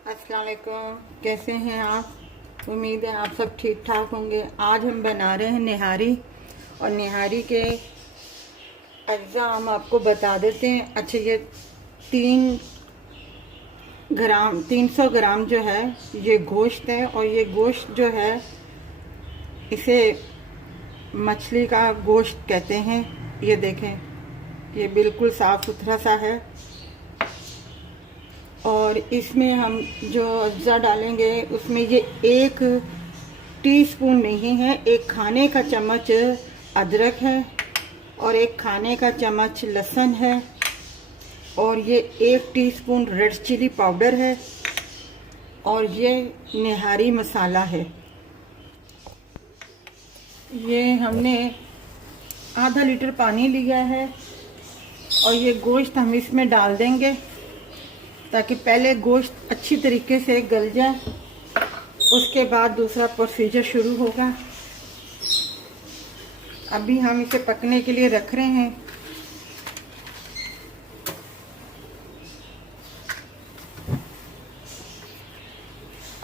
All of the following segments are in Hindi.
अस्सलाम वालेकुम। कैसे हैं आप? उम्मीद है आप सब ठीक ठाक होंगे। आज हम बना रहे हैं निहारी, और निहारी के अज्जा हम आपको बता देते हैं। अच्छा, ये 300 ग्राम जो है ये गोश्त है, और ये गोश्त जो है इसे मछली का गोश्त कहते हैं। ये देखें, ये बिल्कुल साफ़ सुथरा सा है। और इसमें हम जो अज्जा डालेंगे उसमें ये 1 टीस्पून नहीं है, 1 खाने का चम्मच अदरक है, और 1 खाने का चम्मच लहसुन है, और ये 1 टीस्पून रेड चिली पाउडर है, और ये निहारी मसाला है। ये हमने आधा लीटर पानी लिया है, और ये गोश्त हम इसमें डाल देंगे ताकि पहले गोश्त अच्छी तरीके से गल जाए, उसके बाद दूसरा प्रोसीजर शुरू होगा। अभी हम इसे पकने के लिए रख रहे हैं।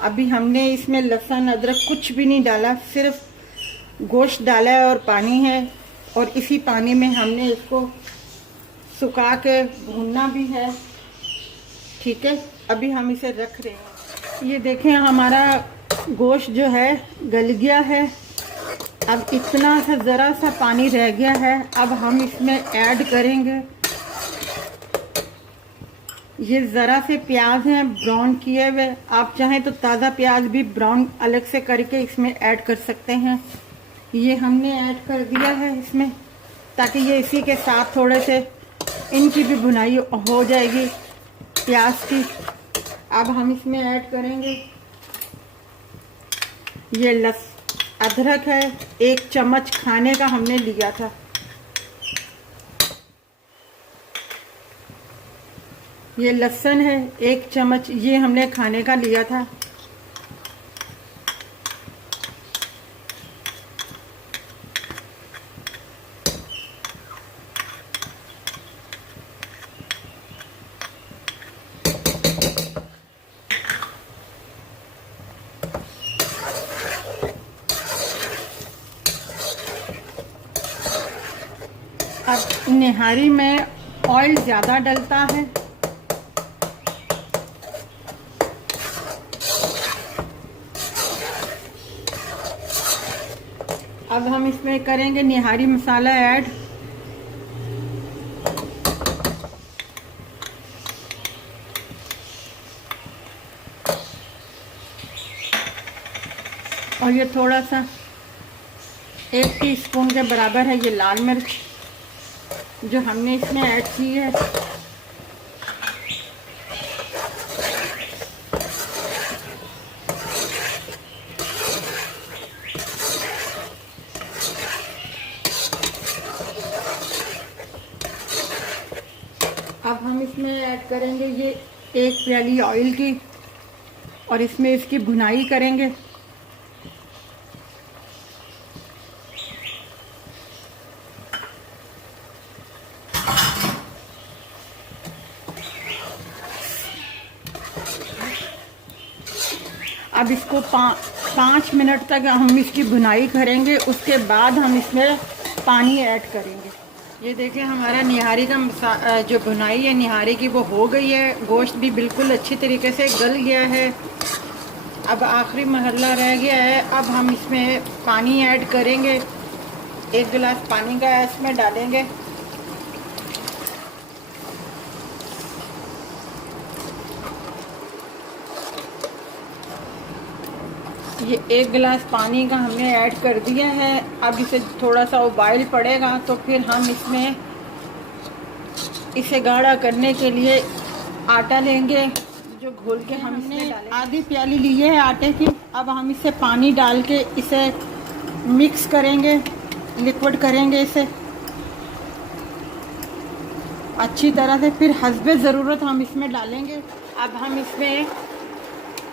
अभी हमने इसमें लहसुन अदरक कुछ भी नहीं डाला, सिर्फ गोश्त डाला है और पानी है, और इसी पानी में हमने इसको सुखा के भूनना भी है। ठीक है, अभी हम इसे रख रहे हैं। ये देखें, हमारा गोश्त जो है गल गया है। अब इतना सा ज़रा सा पानी रह गया है। अब हम इसमें ऐड करेंगे ये ज़रा से प्याज हैं ब्राउन किए हुए। आप चाहें तो ताज़ा प्याज भी ब्राउन अलग से करके इसमें ऐड कर सकते हैं। ये हमने ऐड कर दिया है इसमें, ताकि ये इसी के साथ थोड़े से इनकी भी भुनाई हो जाएगी प्याज की। अब हम इसमें ऐड करेंगे ये अदरक है, 1 चम्मच खाने का हमने लिया था। ये लहसुन है 1 चम्मच, ये हमने खाने का लिया था। अब निहारी में ऑयल ज़्यादा डलता है। अब हम इसमें करेंगे निहारी मसाला ऐड। और ये थोड़ा सा 1 टीस्पून के बराबर है ये लाल मिर्च जो हमने इसमें ऐड की है। अब हम इसमें ऐड करेंगे ये 1 प्याली ऑयल की, और इसमें इसकी भुनाई करेंगे। अब इसको 5 मिनट तक हम इसकी भुनाई करेंगे, उसके बाद हम इसमें पानी ऐड करेंगे। ये देखिए, हमारा निहारी का जो भुनाई है निहारी की वो हो गई है। गोश्त भी बिल्कुल अच्छी तरीके से गल गया है। अब आखिरी मरहला रह गया है। अब हम इसमें पानी ऐड करेंगे। 1 गिलास पानी का इसमें डालेंगे। ये 1 गिलास पानी का हमने ऐड कर दिया है। अब इसे थोड़ा सा उबाइल पड़ेगा तो फिर हम इसमें इसे गाढ़ा करने के लिए आटा लेंगे, जो घोल के हम इसमें डालेंगे। आधी प्याली ली है आटे की। अब हम इसे पानी डाल के इसे मिक्स करेंगे, लिक्विड करेंगे इसे अच्छी तरह से। फिर हस्बे ज़रूरत हम इसमें डालेंगे। अब हम इसमें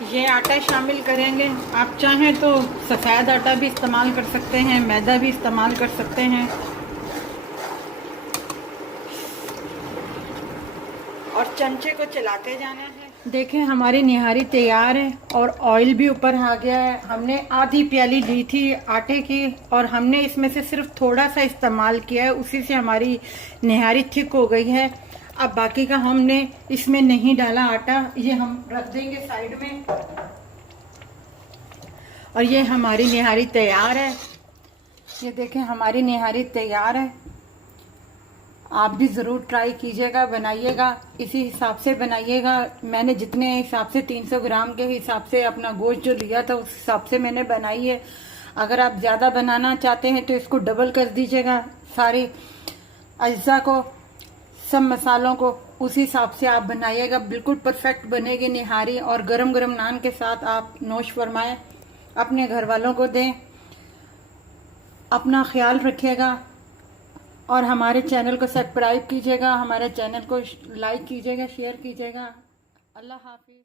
ये आटा शामिल करेंगे। आप चाहें तो सफ़ेद आटा भी इस्तेमाल कर सकते हैं, मैदा भी इस्तेमाल कर सकते हैं। और चमचे को चलाते जाना है। देखें हमारी निहारी तैयार है और ऑयल भी ऊपर आ गया है। हमने आधी प्याली ली थी आटे की और हमने इसमें से सिर्फ थोड़ा सा इस्तेमाल किया है, उसी से हमारी निहारी थिक हो गई है। अब बाकी का हमने इसमें नहीं डाला आटा, ये हम रख देंगे साइड में। और ये हमारी निहारी तैयार है। ये देखें हमारी निहारी तैयार है। आप भी ज़रूर ट्राई कीजिएगा, बनाइएगा, इसी हिसाब से बनाइएगा। मैंने जितने हिसाब से 300 ग्राम के हिसाब से अपना गोश्त जो लिया था उस हिसाब से मैंने बनाई है। अगर आप ज़्यादा बनाना चाहते हैं तो इसको डबल कर दीजिएगा, सारी अज्जा को, सब मसालों को उसी हिसाब से आप बनाइएगा। बिल्कुल परफेक्ट बनेगी निहारी। और गरम गरम नान के साथ आप नोश फरमाएं, अपने घर वालों को दें। अपना ख्याल रखिएगा और हमारे चैनल को सब्सक्राइब कीजिएगा, हमारे चैनल को लाइक कीजिएगा, शेयर कीजिएगा। अल्लाह हाफिज़।